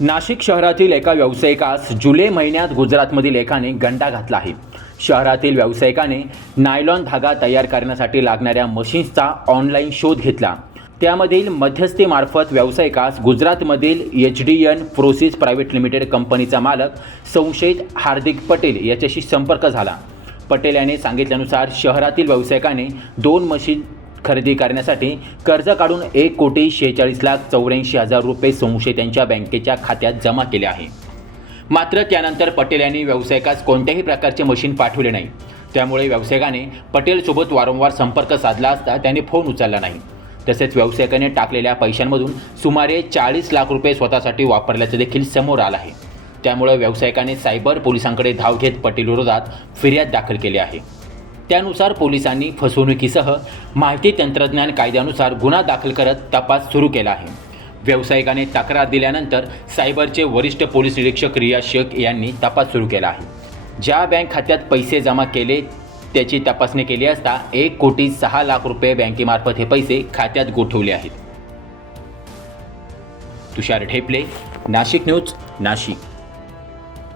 नाशिक शहरातील एका व्यावसायिकास जुलै महिन्यात गुजरातमधील एकाने गंडा घातला आहे. शहरातील व्यावसायिकाने नायलॉन धागा तयार करण्यासाठी लागणाऱ्या मशीन्सचा ऑनलाईन शोध घेतला. त्यामधील मध्यस्थीमार्फत व्यावसायिकास गुजरातमधील H D N Prosys private limited कंपनीचा मालक संशयित हार्दिक पटेल याच्याशी संपर्क झाला. पटेल याने सांगितल्यानुसार शहरातील व्यावसायिकाने दोन मशीन खरेदी करण्यासाठी कर्ज काढून एक कोटी शेहेचाळीस लाख चौऱ्याऐंशी हजार रुपये संशयितांच्या त्यांच्या बँकेच्या खात्यात जमा केले आहे. मात्र त्यानंतर पटेल यांनी व्यावसायिकास कोणत्याही प्रकारचे मशीन पाठवले नाही. त्यामुळे व्यावसायिकाने पटेलसोबत वारंवार संपर्क साधला असता त्याने फोन उचलला नाही. तसेच व्यावसायिकाने टाकलेल्या पैशांमधून सुमारे चाळीस लाख रुपये स्वतःसाठी वापरल्याचे देखील समोर आलं आहे. त्यामुळे व्यावसायिकाने सायबर पोलिसांकडे धाव घेत पटेल विरोधात फिर्याद दाखल केली आहे. त्यानुसार पोलिसांनी फसवणुकीसह माहिती तंत्रज्ञान कायद्यानुसार गुन्हा दाखल करत तपास सुरू केला आहे. व्यावसायिकाने तक्रार दिल्यानंतर सायबरचे वरिष्ठ पोलीस निरीक्षक रिया शेख यांनी तपास सुरू केला आहे. ज्या बँक खात्यात पैसे जमा केले त्याची तपासणी केली असता एक कोटी सहा लाख रुपये बँकेमार्फत हे पैसे खात्यात गोठवले आहेत. तुषार ढेपले नाशिक न्यूज नाशिक.